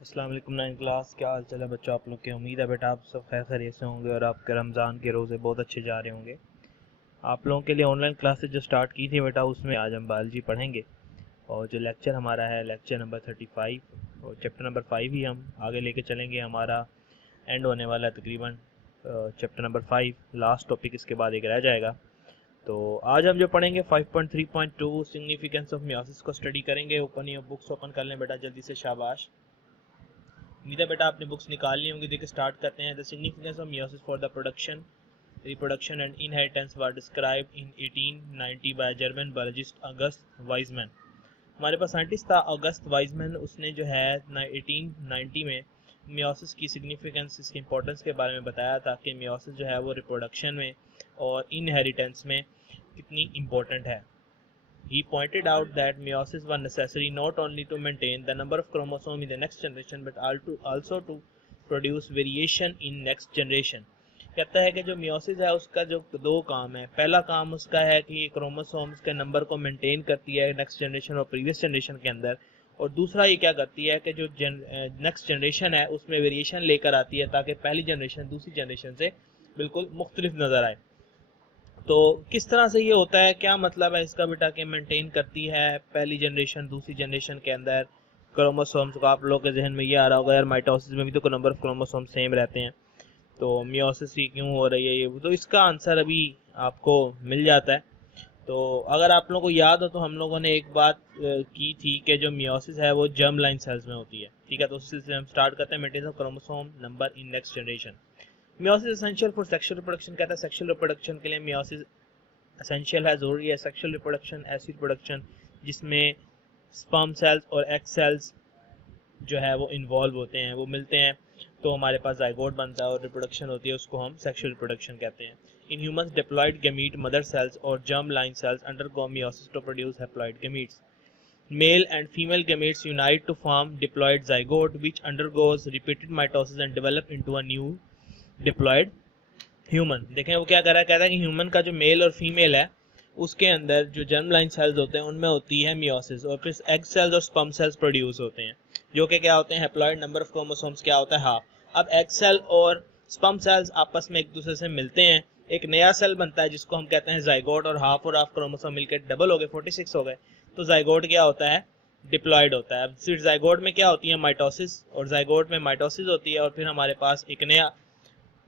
अस्सलाम वालेकुम nine class, क्या हाल चाल है बच्चों आप लोग के। उम्मीद है बेटा आप सब खैर खैरियत से होंगे और आपके रमज़ान के रोज़े बहुत अच्छे जा रहे होंगे। आप लोगों के लिए ऑनलाइन क्लासेस जो स्टार्ट की थी बेटा, उसमें आज हम बायोलॉजी पढ़ेंगे और जो लेक्चर हमारा है लेक्चर नंबर 35 और चैप्टर नंबर 5 ही हम आगे लेके चलेंगे। हमारा एंड होने वाला है तकरीबन चैप्टर नंबर 5, लास्ट टॉपिक इसके बाद एक रह जाएगा। तो आज हम जो पढ़ेंगे 5.3.2 सिग्निफिकेंस ऑफ मियोसिस को स्टडी करेंगे। ओपन योर बुक्स, ओपन कर लें बेटा जल्दी से, शाबाश। उम्मीद है बेटा आपने बुक्स निकाल ली होंगी। देखिए स्टार्ट करते हैं। The significance of meiosis for the production, reproduction and inheritance were described in 1890 by German biologist August Weismann. हमारे पास साइंटिस्ट था ऑगस्ट वाइजमैन, उसने जो है 1890 में मियोसिस की सिग्निफिकेंस, इसकी इंपॉर्टेंस के बारे में बताया था कि मियोसिस जो है वो रिप्रोडक्शन में और इनहेरिटेंस में कितनी इम्पोर्टेंट है। He pointed out that meiosis was necessary not only to maintain the number of chromosomes in the next generation but also to produce variation in next generation। कहता है कि जो मियोसिस है उसका जो दो काम है। पहला काम उसका है कि क्रोमोसोम्स के नंबर को मेंटेन करती है नेक्स्ट जनरेशन और प्रीवियस जनरेशन के अंदर, और दूसरा ये क्या करती है कि जो नेक्स्ट जनरेशन है उसमें वेरिएशन लेकर आती है ताकि पहली जनरेशन दूसरी जनरेशन से बिल्कुल मुख्तलिफ नज़र आए। तो किस तरह से ये होता है, क्या मतलब है इसका बेटा कि मेंटेन करती है पहली जनरेशन दूसरी जनरेशन के अंदर क्रोमोसोम्स को। आप लोग के जहन में ये आ रहा होगा यार माइटोसिस में भी तो नंबर ऑफ क्रोमोसोम सेम रहते हैं, तो मियोसिस ही क्यों हो रही है ये। तो इसका आंसर अभी आपको मिल जाता है। तो अगर आप लोगों को याद हो तो हम लोगों ने एक बात की थी कि जो मियोसिस है वो जर्म लाइन सेल्स में होती है। ठीक है, तो उस सिलसिले हम स्टार्ट करते हैं। Maintenance of chromosome number in next generation. Meiosis essential for sexual reproduction, कहता है सेक्सुअल रिप्रोडक्शन के लिए मियोसिस एसेंशियल है, ज़रूरी है। सेक्सुअल रिप्रोडक्शन ऐसी रिप्रोडक्शन जिसमें स्पर्म सेल्स और एग सेल्स जो है वो इन्वॉल्व होते हैं, वो मिलते हैं तो हमारे पास जाइगोट बनता है और रिप्रोडक्शन होती है, उसको हम सेक्सुअल रिप्रोडक्शन कहते हैं। In humans diploid gamete mother cells और germ line cells undergo meiosis to produce haploid gametes. Male and female gametes unite to form diploid zygote which undergoes repeated mitosis and develop into a new diploid human। देखें वो क्या कर रहा है, कहता है कि ह्यूमन का जो मेल और फीमेल है उसके अंदर जो जर्म लाइन सेल्स होते हैं उनमें होती है मियोसिस और फिर एग सेल्स और स्पर्म सेल्स प्रोड्यूस होते हैं जो कि क्या होते हैं हैप्लॉयड। नंबर ऑफ क्रोमोसोम्स क्या होता है, हाफ। अब एग सेल और स्पर्म सेल्स आपस में एक दूसरे से मिलते हैं, एक नया सेल बनता है जिसको हम कहते हैं जाइगोट, और हाफ क्रोमोसोम मिलकर डबल हो गए, 46 हो गए, तो जाइगोट क्या होता है, डिप्लॉयड होता है। अब फिर जाइगोट में क्या होती है, माइटोसिस, और जाइगोट में माइटोसिस होती है और फिर हमारे पास एक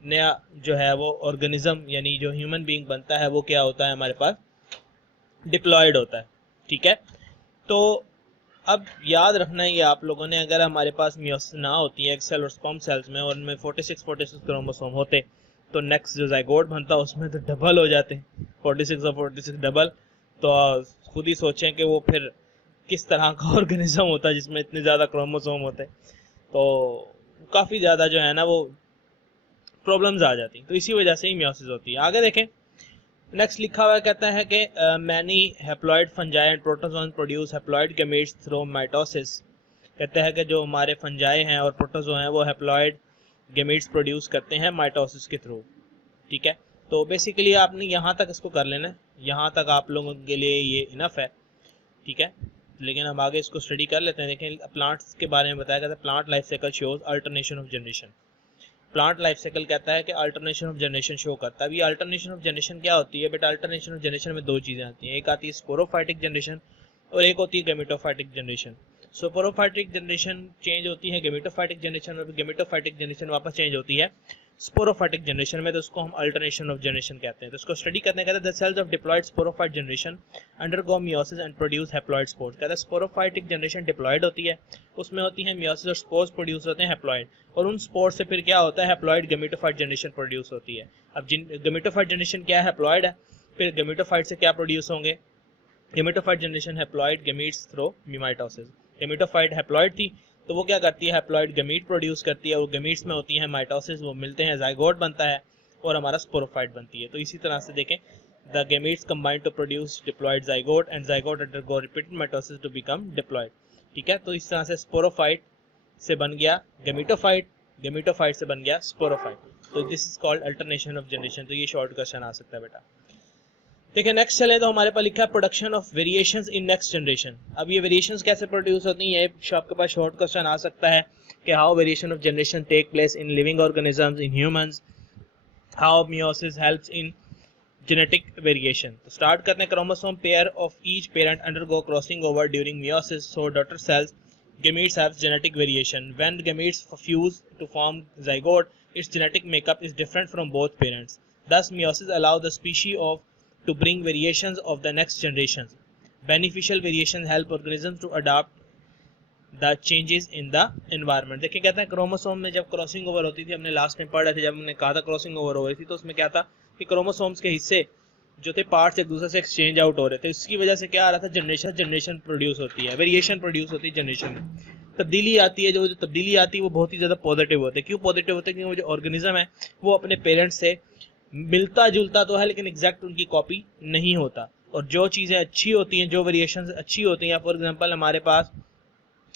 नया जो है वो ऑर्गेनिज्म यानी जो ह्यूमन बीइंग बनता है वो क्या होता है, हमारे पास डिप्लॉयड होता है। ठीक है, तो अब याद रखना है ये आप लोगों ने, अगर हमारे पास मियोसिस ना होती है एग सेल और स्पर्म सेल्स में और उनमें 46 क्रोमोसोम होते तो नेक्स्ट जो जाइगोट बनता उसमें तो डबल हो जाते, 46 और 46 डबल। तो खुद ही सोचें कि वो फिर किस तरह का ऑर्गेनिज्म होता है जिसमें इतने ज़्यादा क्रोमोसोम होते, तो काफ़ी ज़्यादा जो है ना वो प्रॉब्लम्स आ जाती। तो इसी वजह से ही मियोसिस होती है। आगे देखें, नेक्स्ट लिखा हुआ कहता है कि many haploid fungi and protozoan produce haploid gametes through mitosis. कहता है कि जो हमारे फंजाई हैं और प्रोटोजो हैं वो हैप्लॉयड गैमेट्स प्रोड्यूस करते हैं माइटोसिस के थ्रू। ठीक है, तो बेसिकली आपने यहाँ तक इसको कर लेना है, यहाँ तक आप लोगों के लिए ये इनफ है। ठीक है, लेकिन हम आगे इसको स्टडी कर लेते हैं। देखें प्लांट्स के बारे में बताया गया था, plant life cycle shows alternation of generation. Plant life cycle कहता है कि अल्टरनेशन ऑफ जनरेशन शो करता है। अभी अल्टरनेशन ऑफ जनरेशन क्या होती है बेटा, अल्टरनेशन ऑफ जनरेशन में दो चीज़ें आती हैं, एक आती है स्पोरोफाइटिक जनरेशन और एक होती है gametophytic generation. Sporophytic generation change होती है गैमेटोफाइटिक जनरेशन और गैमेटोफाइटिक जनरेशन वापस चेंज होती है स्पोरोफाइटिक जनरेशन में, तो उसको हम अल्टरनेशन ऑफ जनरेशन कहते हैं। तो उसको स्टडी करने कहते हैं the cells of diploid sporophyte generation undergo meiosis and produce haploid spores. कहता है स्पोरोफाइटिक जनरेशन डिप्लॉयड होती है, उसमें होती है मियोसिस और स्पोर्स प्रोड्यूस होते हैं हैप्लॉयड, और उन स्पोर्स से फिर क्या होता है, हैप्लॉयड गैमेटोफाइट जनरेशन प्रोड्यूस होती है। अब जिन गैमेटोफाइट जनरेशन क्या है, हैप्लॉयड है, फिर गैमेटोफाइट से क्या प्रोड्यूस होंगे, gametophyte generation haploid gametes through mitosis. Gametophyte haploid थी तो वो क्या करती है, हैप्लॉयड गैमीट प्रोड्यूस करती है, वो गैमीट्स में होती है माइटोसिस, वो मिलते हैं, जाइगोट बनता है और हमारा स्पोरोफाइट बनती है। तो इसी तरह से देखें the gametes combine to produce diploid zygote and zygote undergo repeated mitosis to become diploid. ठीक है, तो इस तरह से स्पोरोफाइट से बन गया गैमेटोफाइट, गैमेटोफाइट से बन गया स्पोरोफाइट। तो this is called alternation of generation. तो ये शॉर्ट क्वेश्चन आ सकता है बेटा। देखिए नेक्स्ट चले तो हमारे पास लिखा है production of variations in next generation. अब ये वेरिएशंस कैसे प्रोड्यूस होती हैं, ये आपके पास शॉर्ट क्वेश्चन आ सकता है कि how variation of generation take place in living organisms in humans, how meiosis helps in genetic variation. तो स्टार्ट करते हैं। Chromosome pair of each parent undergo crossing over during meiosis, so daughter cells gametes have genetic variation. When gametes fuse to form zygote, its genetic makeup is different from both parents. Thus, meiosis allows the species to bring variations of the next generations. Beneficial variations help organisms to adapt the changes in the environment. देखिए कहते हैं chromosome में जब crossing over होती थी, हमने last time पढ़ा था जब हमने कहा था क्रॉसिंग ओवर हो रही थी, तो उसमें क्या था कि क्रोमोसोम्स के हिस्से जो थे पार्ट्स एक दूसरे से एक्सचेंज आउट हो रहे थे। इसकी वजह से क्या आ रहा था, जनरेशन प्रोड्यूस होती है, वेरिएशन प्रोड्यूस होती है, जनरेशन में तब्दीली आती है। जो तब्दीली आती है वो बहुत ही ज़्यादा पॉजिटिव होती है। क्यों पॉजिटिव होते हैं? क्योंकि वो जो ऑर्गेनिज्म है वो अपने पेरेंट्स से मिलता जुलता तो है लेकिन एग्जैक्ट उनकी कॉपी नहीं होता। और जो चीज़ें अच्छी होती हैं, जो वेरिएशन अच्छी होती हैं, फॉर एग्जाम्पल हमारे पास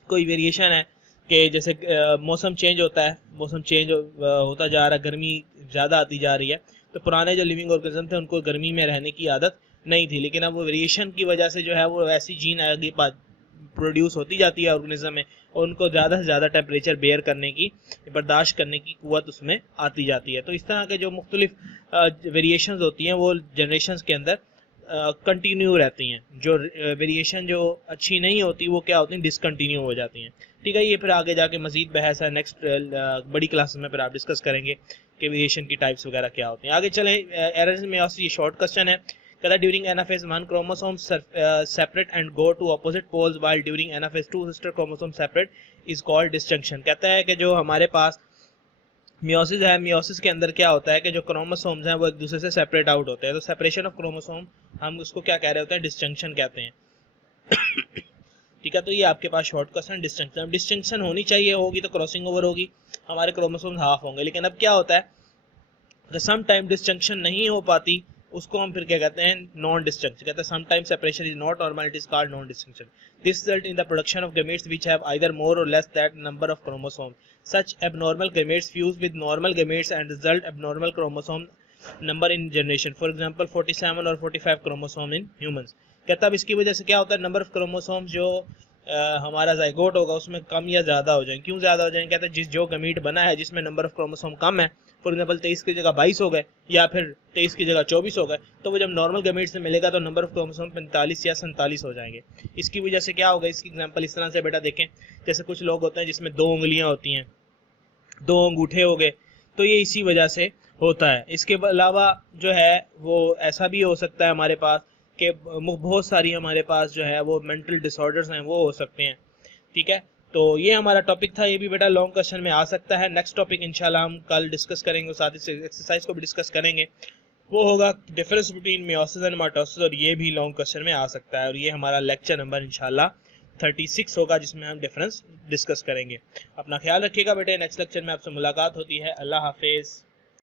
कोई वेरिएशन है कि जैसे मौसम चेंज होता है, मौसम चेंज होता जा रहा है, गर्मी ज़्यादा आती जा रही है, तो पुराने जो लिविंग ऑर्गेनिज्म थे उनको गर्मी में रहने की आदत नहीं थी, लेकिन अब वो वेरिएशन की वजह से जो है वो ऐसी जीन आगे प्रोड्यूस होती जाती है ऑर्गेनिज्म में और उनको ज़्यादा से ज़्यादा टेम्परेचर बेयर करने की, बर्दाश्त करने की कुव्वत उसमें आती जाती है। तो इस तरह के जो मुख्तलिफ वेरिएशंस होती हैं वो जनरेशन्स के अंदर कंटिन्यू रहती हैं। जो वेरिएशन जो अच्छी नहीं होती वो क्या होती हैं, डिसकंटिन्यू हो जाती हैं। ठीक है, ये फिर आगे जाके मजीद बहस है, नेक्स्ट बड़ी क्लासेस में फिर आप डिस्कस करेंगे कि वेरिएशन की टाइप्स वगैरह क्या होती हैं। आगे चलें, एरर्स में ये शॉर्ट क्वेश्चन है, कहता है during anaphase 1 chromosome separate and go to opposite poles while during anaphase 2 sister chromosome separate is called distinction. कहता है कि जो हमारे पास मियोसिस है, मियोसिस के अंदर क्या होता है कि जो क्रोमोसोम्स हैं वो एक दूसरे से सेपरेट आउट होते हैं, तो सेपरेशन ऑफ क्रोमोसोम हम उसको क्या कह रहे होते हैं, डिस्टिंक्शन कहते हैं। ठीक है, तो ये आपके पास शॉर्ट क्वेश्चन डिस्टिंक्शन। डिस्टिंक्शन होनी चाहिए, होगी तो क्रॉसिंग ओवर होगी, हमारे क्रोमोसोम्स हाफ होंगे। लेकिन अब क्या होता है, सम टाइम डिस्टिंक्शन नहीं हो पाती, उसको हम फिर क्या कहते हैं, नॉन डिस्टिंक्शन कहते हैं। Some time separation is not normal, it is called non distinction. This result in the production of gametes which have either more or less that number of chromosomes. Such abnormal gametes fuse with normal gametes and result abnormal chromosome number in generation. For example, 47 or 45 chromosome in humans. कहता है इसकी वजह से क्या होता है, number of chromosome जो हमारा जाइगोट होगा उसमें कम या ज़्यादा हो जाएंगे। क्यों ज़्यादा हो जाएंगे, कहते हैं जो गमीट बना है जिसमें नंबर ऑफ क्रोमोसोम कम है, फॉर एग्जाम्पल 23 की जगह 22 हो गए या फिर 23 की जगह 24 हो गए, तो वो जब नॉर्मल गमीट से मिलेगा तो नंबर ऑफ क्रोमोसोम 45 या 47 हो जाएंगे। इसकी वजह से क्या होगा, इसकी एग्जांपल इस तरह से बेटा देखें, जैसे कुछ लोग होते हैं जिसमें 2 उंगलियां होती हैं, 2 अंगूठे हो गए, तो ये इसी वजह से होता है। इसके अलावा जो है वो ऐसा भी हो सकता है हमारे पास कि बहुत सारी हमारे पास जो है वो मेंटल डिसऑर्डर्स हैं वो हो सकते हैं। ठीक है, तो ये हमारा टॉपिक था, ये भी बेटा लॉन्ग क्वेश्चन में आ सकता है। नेक्स्ट टॉपिक इंशाल्लाह हम कल डिस्कस करेंगे, साथ ही एक्सरसाइज को भी डिस्कस करेंगे, वो होगा difference between meiosis and mitosis, और ये भी लॉन्ग क्वेश्चन में आ सकता है। और ये हमारा लेक्चर नंबर इंशाल्लाह 36 होगा जिसमें हम डिफरेंस डिस्कस करेंगे। अपना ख्याल रखिएगा बेटे, नेक्स्ट लेक्चर में आपसे मुलाकात होती है। अल्लाह हाफिज़।